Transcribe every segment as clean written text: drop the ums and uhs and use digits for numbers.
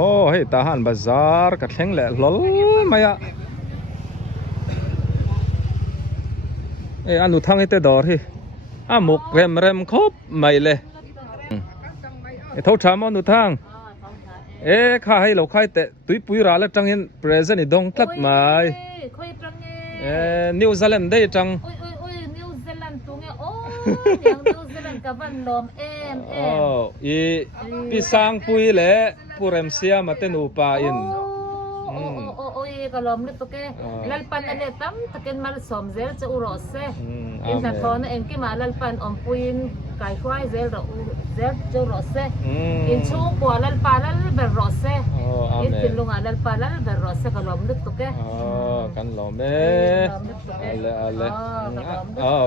oh hei tahan bazar ka thleng le lol maya e anu thang ite dor hi amuk rem khop mai le e thau tham anu thang e kha hei lo khai te tui pui ra la tang in present i dong tlat mai e New Zealand dei tang New Zealand tung e yang New Zealand ka van lom em i pisang pui le purem sia maten upa in kalom ni to ke lalpan ane tam taken mal som zel che uro se in ta thon en ki ma lalpan om puin kai khwai zel ro zel che uro se in chu ko lalpa lal ber ro se in tilunga lalpa lal ber ro se kalom ni to ke kan lom ale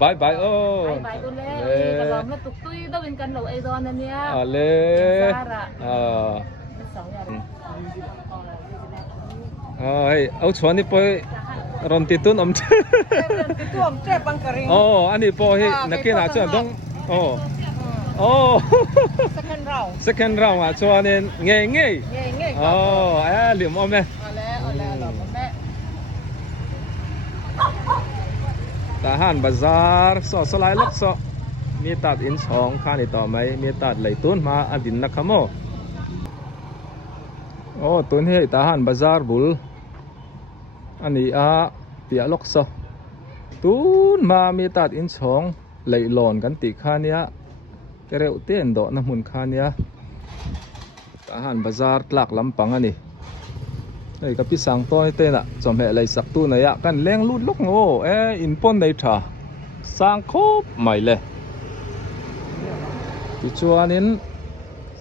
bye bye bye ule kalom ni to tui do in kan lo ai don ania ale hey, au chuan ni poi ron ti tun om che bang karing ani po hi nakina chuan dong second round a chuan in nge lim om me tahan bazar so lai lok so mi tat in chong kha ni to mai mi tat lei tun ma adin na khamo tun hi tahan bazar bul ani a pia lok so tun ma mi tat in chong lei lon kan ti kha nia tereu ten do na mun kha nia tahan bazar tlak lampang ani ei ka pi sang to te na chom he lei sak tu na ya kan leng lut lok ngo in pon nei tha sang khop mai le ti chuanin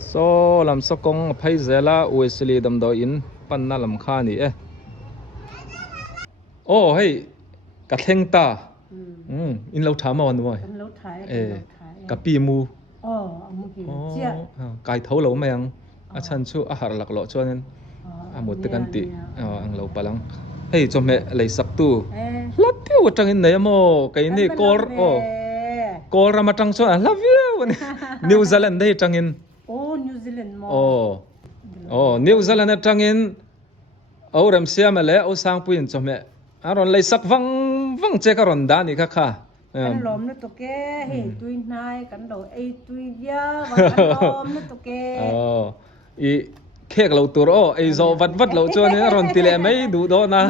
so lam sokong phai zela uesli dam do in pan na lam kha ni hei ka thleng ta in lo tha ma wan moi ka pi mu chia kai thau lo meng a chan chu a har lak lo chuanin a mut te kan ti ang lo palang hei chome lei sak tu latiu atang in nei mo kai ni kor rama tang chu I love you New Zealand dei tangin New Zealand mo New Zealand atangin auram siam le o sang puin chome aron lei sak wang che ka ron da ni kha kan lom na to ke he tui nai kan lo ei tui ya kan lom na to ke i khek lo tur ei zo vat lo chuan ni ron ti le mai du do na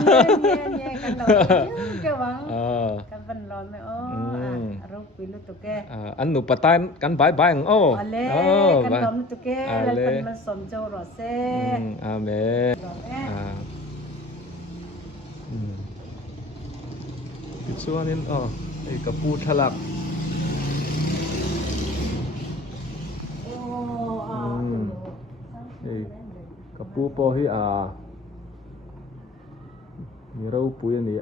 kan lo ke wang kan van lom me ro pi lu to ke an nu patan kan bai ang kan lom na to ke lan pan man som chau ro se amen chuanin ei kapu thalak ei kapu po hi ni ro pui ani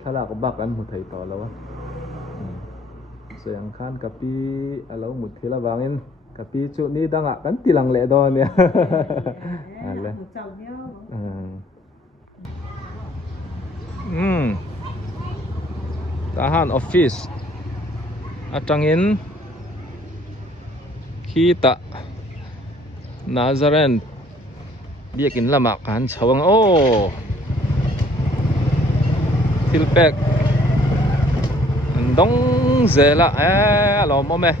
thalak bak an mu thei to lawa sayang khan kapi alo mu thila wangin kapi chu ni danga kan tilang le do ne ale tahan office atangin kita Nazaren biakin lama kan chawang tilpek dong zela alo mo me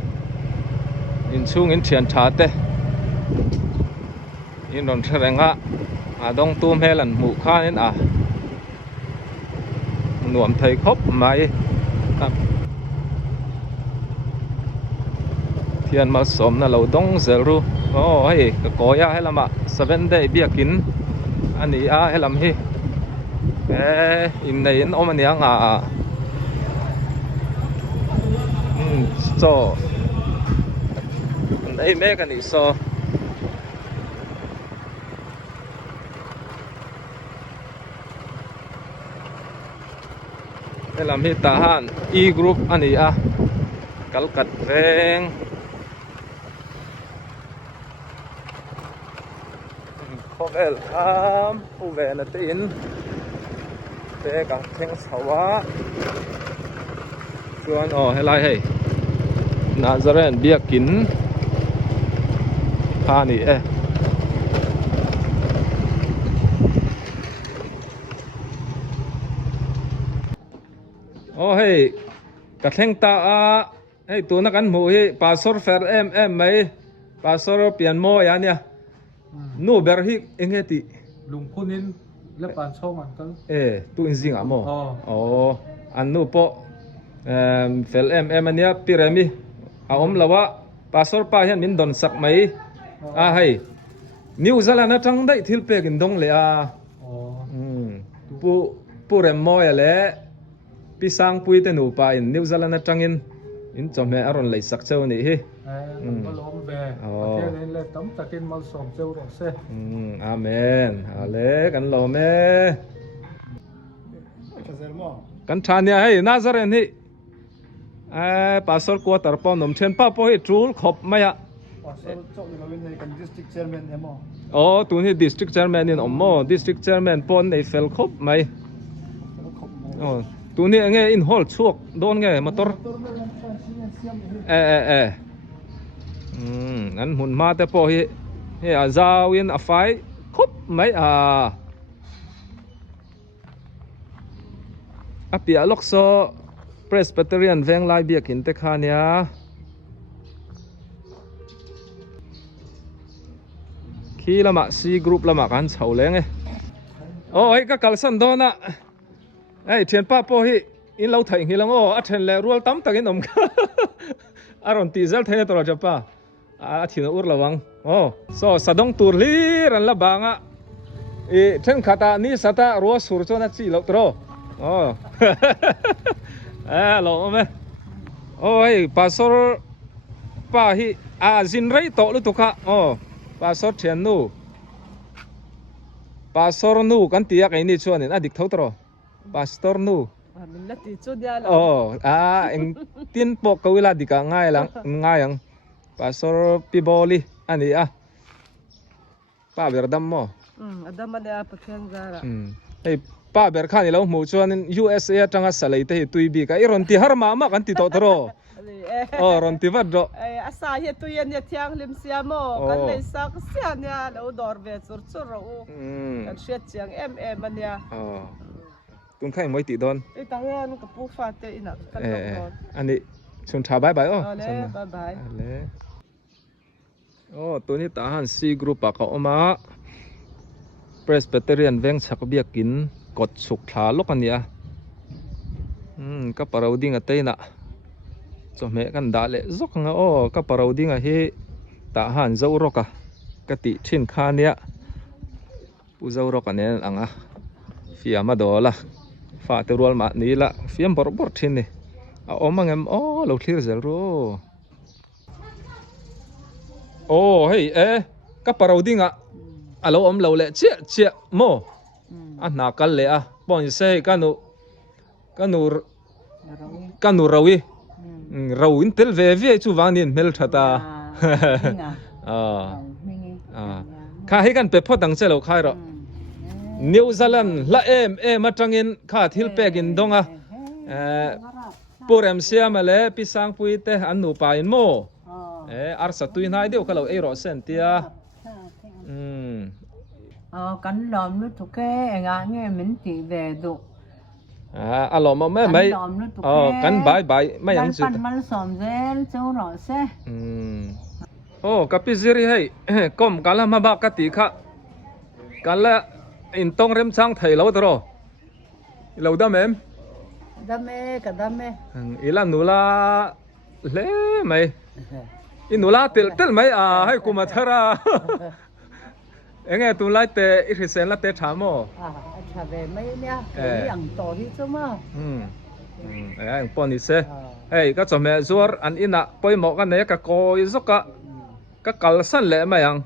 in chung in thian tha te in ron threnga dong tum helan mu khan in nuam thei khop mai thian ma som na lo dong zel ru hei ka koya helama 7 day biakin ani helam hi in nei in omaniang so nei me kan ni so helam hi tahan e group ani kalkat reng khovel uven atin te ka theng sawa chuan helai hei Nazaren biakin khani hey ka thleng ta a hey tu na kan mu hi pastor fer em mai pastor pian mo ya nia nu ber hi engeti lùng phun in lớp bàn sâu mà cơ tu in zinga mo an nu po fel em ania piremi a om lawa pastor pa hian min don sak mai a hey New Zealand atang dai thil pek in dong le a pu rem mo ya le pisang pui te nu pa in New Zealand atang in chome aron lei sak cheu ni hi có lom về thế nên là tấm ta trên mal sòm châu rồi xe amen ale kan lo me kan thania hey Nazaren hi pastor ko tarpa nom chen pa po hi trul khop maya district chairman em tu ni district chairman in ommo district chairman pon nei fel khop mai tu ni nge in hall chuak don nge motor an hun ma te po hi he a zawin a fai khop mai a pia lok so Presbyterian veng lai biakin te khania khi lama C group lama kan chho leng ai ka kalsan dona ai thian pa po hi in lo thai hilang a then le rual tam takin om kha aron ti zal thene tor japa a thina ur lawang so sadong tur li ran la banga then khata ni sata ro sur chona chi lo tro lo me oi pastor pa hi zin rei to lu tu kha pastor thian nu pastor nu kan tia kai ni chuan adik tho tro pastor nu mình là tí chút dia là em tin po kawila dika ngai ang pastor piboli ani pa berdam mo adam ada pathian zara hey pa ber khani lo mu chuan USA atanga salai te tui bi ka iron ti har ma kan ti to tro ron ti vad do asa he tu yan ya thiang lim siamo kan le sak sia nya lo dor ve chur chur ro kan shet chiang em ania tung khai moi ti don ta hian ka pu fa te ina kan don ani chun tha bye bye bye bye tu ni ta han C group ka oma Presbyterian veng chak biakin kot suk thla lok ania ka parau ding ateina chome kan da le zok nga ka parau ding a hi ta han zo roka ka ti thin khania pu zo roka ne anga fiama dola fa te rual ma ni la fiam bor thin ni a omangem lo thlir zel ro hey ka parau ding a alo om lo le che mo na kal le bon se kanu rawi rawin tel ve chu wangin mel thata kha hi kan pe phodang che lo khai ro New Zealand la em atangin kha thil pekin donga porem siam le pisang pui te anu pa in mo ar satui nai deu khalo ero sentia cánh lòm nó thuộc cái nghe mình chỉ về được alom me mai kan bai mai yang chu pan mal som zel châu rõ se kapiziri hei kom kala ma ba ka ti kha kala in tong rem chang thai lo tro lo da mem dame ka dame ila nula le mai inula tel mai hai kuma thara enge tu lai te irisen la te thamo cha về mấy nha cái ăn to hi chứ mà anh poni se hey ka chome zuar an ina poi mo ka ne ka koi zoka ka kal san le ma yang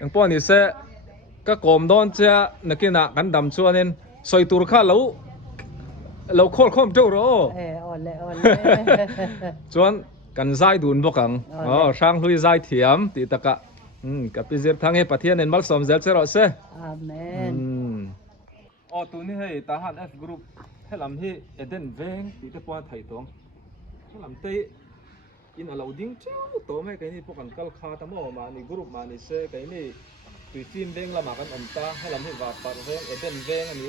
anh poni se ka kom don cha nakina kan dam chuanin soi tur kha lo khol khom teu ro ole chuan kan zai dun bokang sang hlui zai thiam ti taka kapizir thange pathian en mal som zel che ro se amen tu ni hei ta han F group helam hi eden veng ti te pon thai tong helam te in alo ding cheu to mai kai ni pokan kal kha ta mo ma ni group ma ni se kai ni tui fin veng lama kan om ta helam hi wa par veng eden veng ani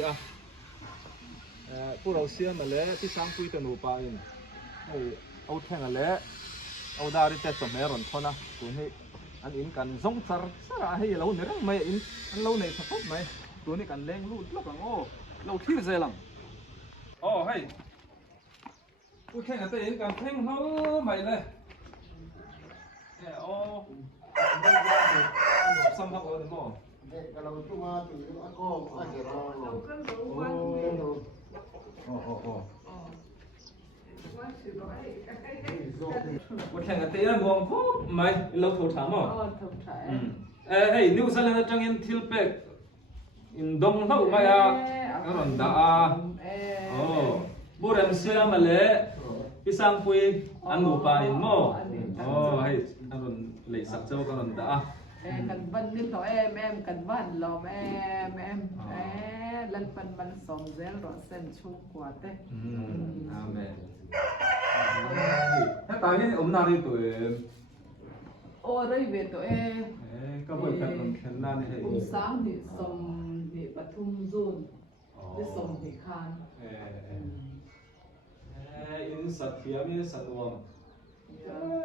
ผู้เราเสียมาแล้วที่สังคุยกันหนูไปเอาแท่งอะไรเอาดาริแต่สมัยก่อนเท่านะตัวนี้อันอินกันซงสารสระให้เราเนี่ยไม่อินอันเราในสภาพไหมตัวนี้กันแรงรูดลับหลังโอ้เราที่เซลังอ๋อให้ผู้แข่งกันแต่อินกันแท่งเขาใหม่เลยเนี่ยโอ้ซ้ำพักเอาหนึ่งโม่เราตุ้งมาตุ้งก็อันเดียววันแข่งกันตีนั่นวงก็ไม่เราถูกถามอ่ะhey New Zealand trang in Tilpek in Dong Lau mai à karon da buram sia male pisang pui anu pa in mo hey karon lei sak chau karon da cần vân liên thọ em cần vân lòm em lần phần văn sòng dễ rõ sen chung quả tê amen thế tại cái ông nào đi tuổi ô đây về tụi có buổi cận còn khen lan này cùng sáng thì sòng thì bật thung zôn cái sòng thì khan in sát phía mi sát nuông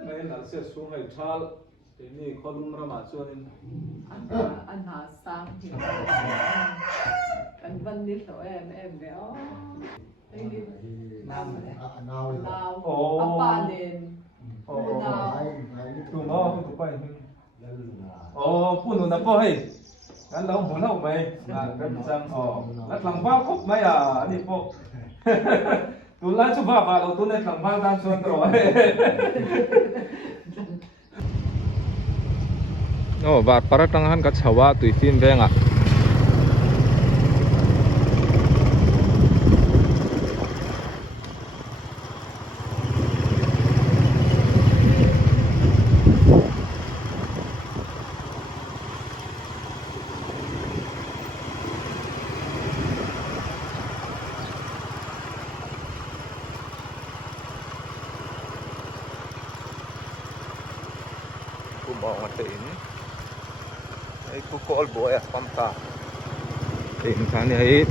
mấy lần sẽ xuống hay chal thì mi có lung ra mà cho nên ăn hà sáng thì cần vân liên thọ em béo đây đi nào apa nên tụi nó tụi bay phun nó có hay anh lâu muốn lâu mày cái răng lát lòng vào khúc mấy đi po tụi lát chụp vào đầu tụi này lòng vào đang xuân rồi và para tangan kat sawa tui film venga mong mà tỉnh ấy cứ call boy à pam ta tỉnh cái này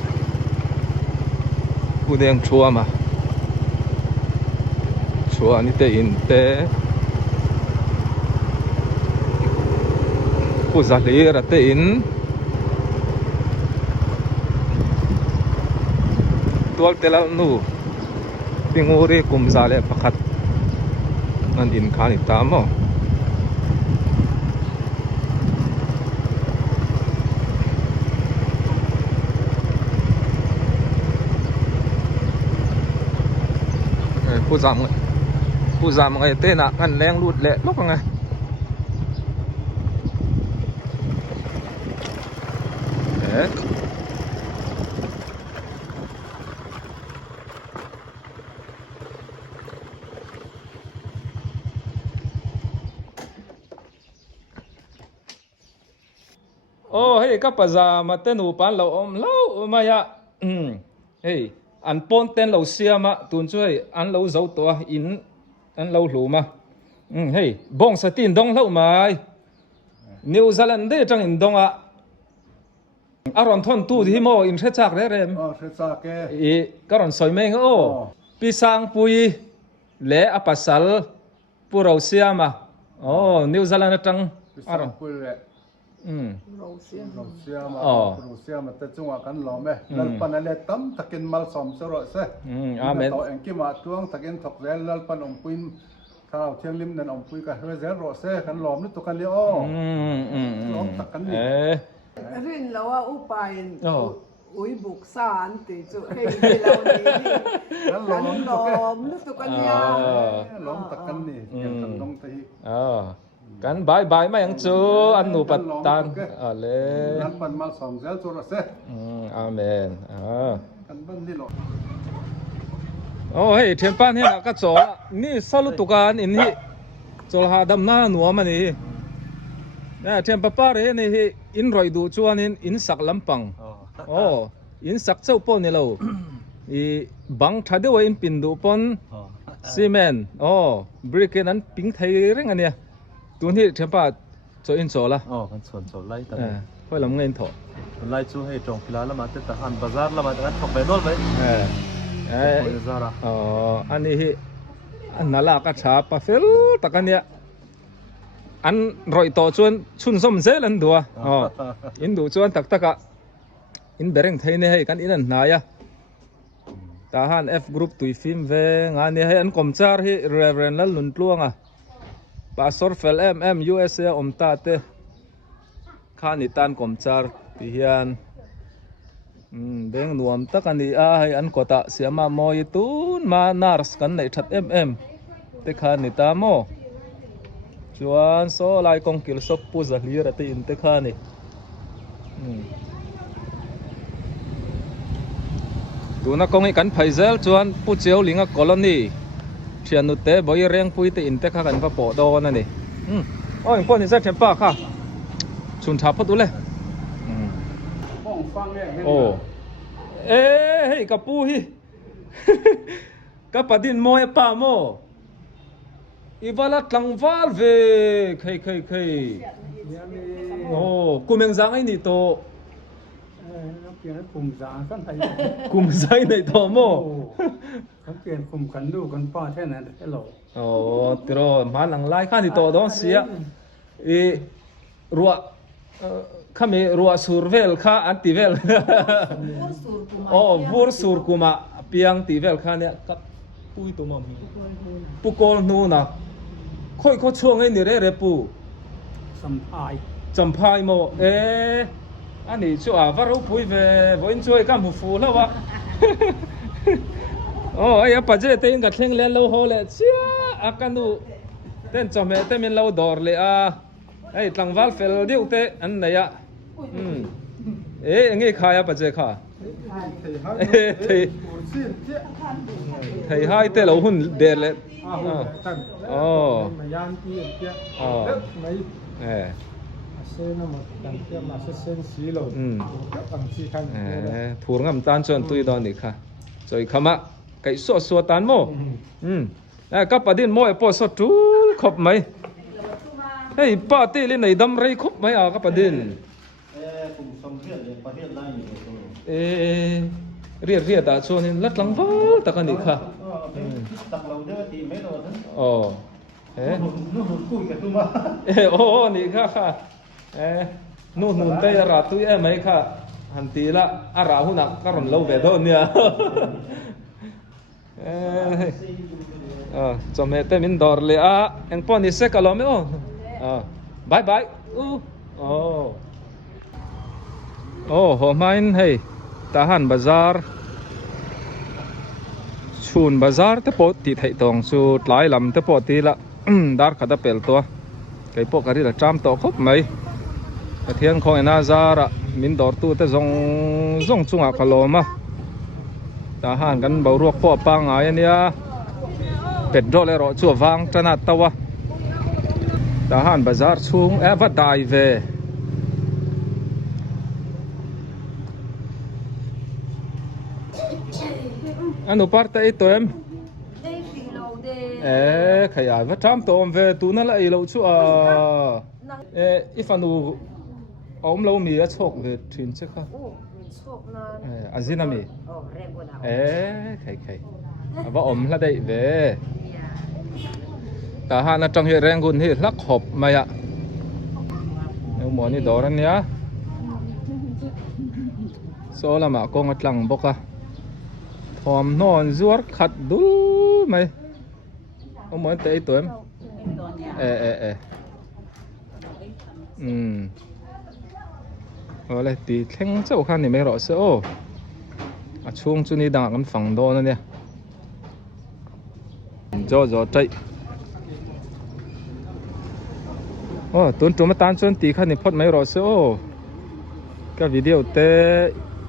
cứ đang chua mà chua như thế in thế cứ giả lý ra thế in tual tela nu pinguri kum zale pakhat nan in khani tamoผู้จำไงเต้นอ่ะกันแรงรูดเละลูกไงโอ้เฮ้ยก็ปัจจามาเต้นหูปานเราอมเล่ามายะเฮ้ยอันปนเต้นเราเสียมาตุนช่วยอันเราเจ้าตัวอินอันเราหลูมาเฮ้ยบ้องสตินดงเล่ามานิวซีแลนด์ได้จังอินดงอ่ะอารอนทอนตู้ที่โมอินเชจักได้เร็มเชจักอีก็รอนสอยเมงโอ้ปีสังปุยเละอปัสสัลปูเราเสียมาโอ้นิวซีแลนด์จังอารอนRusia mà tới Trung Quốc kan lo me lalpan ale tam takin mal som sero se amen to enki ma tuang takin thok zel lalpan ongpuin khao thiang lim nan ongpui ka zel ro se kan lom ni to kan li o lom takan ni rin lawa upain ui buk san ti chu hei lo ni kan lom ni to kan ya lom takan ni yang kan dong taiกันบายบายมาอย่างจูอันนูปัตตันเลยนั่นเป็นมาสองเซลตัวละเซอาเมนกันบันนี่หรอโอ้เฮ้ยเทียนป้านเนี่ยก็จ่อนี่สรุปตุกันอินนี่จ่อหาดำหน้าหนัวมันนี่เนี่ยเทียนป้าป้าเรนี่อินรอยดูจวนอินสักลำปังโอ้อินสักเจ้าปนนี่เราอีบังทัดเดียวอินปินดูปนซีเมนต์โอ้บริกนั้นปิ้งไทยเรื่องอันเนี้ยตัวนี้เทียนป้าจะอินโซละมันส่วนโซไล่แต่เพรา khoi lam ngain tho lai chu hei tong pila lama te ta han bazar lama ta thok be dol mai zara ani hi an nala ka tha pa fel takania an roi to chuan chun som zel an dua in du chuan tak taka in bereng theine hei kan in an hnaya ta han F group tui film ve ngani hei an komchar hi reverend lal nun tluanga pastor fel USA omta te khani tan komchar ti hian beng nuam takani a hei an kota siama moi tun ma nars kan nei that te khani ta mo chuan so lai kong kil sop pu za hlir ate in te khani tuna kong i kan phaizel chuan pu cheu linga colony thianu te boi reng pui te in te kha kan va po do na ni oi pon ni sa thempa kha chun tha phatu le hei ka pu hi ka padin mo e pa mo iwala tlangwal ve khai kumeng zang ai ni to kum zai nei to mo kan pen kum kan du kan pa the na hello tro ma lang lai kha ni to don sia e ruwa khame ruwa survel kha antivel vur sur kuma piang tivel kha ne ka pui to ma mi pu kol nu na khoi kho chuang ai ni re pu samphai mo ani chu a varu pui ve voin choi kam fu la wa ai pa je te in ga thleng le lo ho le chia akanu ten chome te min lo dor le a ai tlangwal fel diu te an nei a ngi khaya pa je kha thei hai te lo hun de le thur ngam tan chon tui don ni kha choi khama kai so tan mo ka padin mo e po so tul khop mai hei pa te le nei dam rei khop mai a ka padin ria ta chon in lat lang va ta kan ni kha ni kha nu te ra tu e mai kha han ti la ara hu na ka ron lo ve do nia chome te min dor le a en poni se ka lo me bye bye ho main hei tahan bazar chun bazar te po ti thei tong chu tlai lam te po ti la dar khata pel to kai po kari la tram to khop mai thiang khong ena zara min dor tu te zong chunga kaloma tahan kan bo ruak po pa ngai ania petrol ero chu wang tana tawa tahan bazar chung eva dai ve anu parta ito khai ai va tram to ve tu na la lo chu ifanu om lo mi a chok ve thin che kha azinami khai va om la dei ve ta ha na trong he rangun hi lak hop mai a mo ni doran ya so lama ko ngatlang boka thom non zuar khat dul mai mo te to emเลยตีแข้งเจ้าข้านี่ไม่รอเสียโอ้ช่วงจุนี้ดังกันฝั่งโดนเนี่ยจ่อใจตุนจุมาตานชวนตีข้านี่พอดไม่รอเสียโอ้ก็วิดีโอเต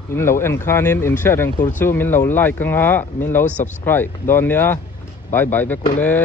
มินเราเอ็นข้านินอินแชร์ดังตัวชูมินเราไลค์กันฮะมินเรา subscribe โดนเนี่ยบายบายไปกูเลย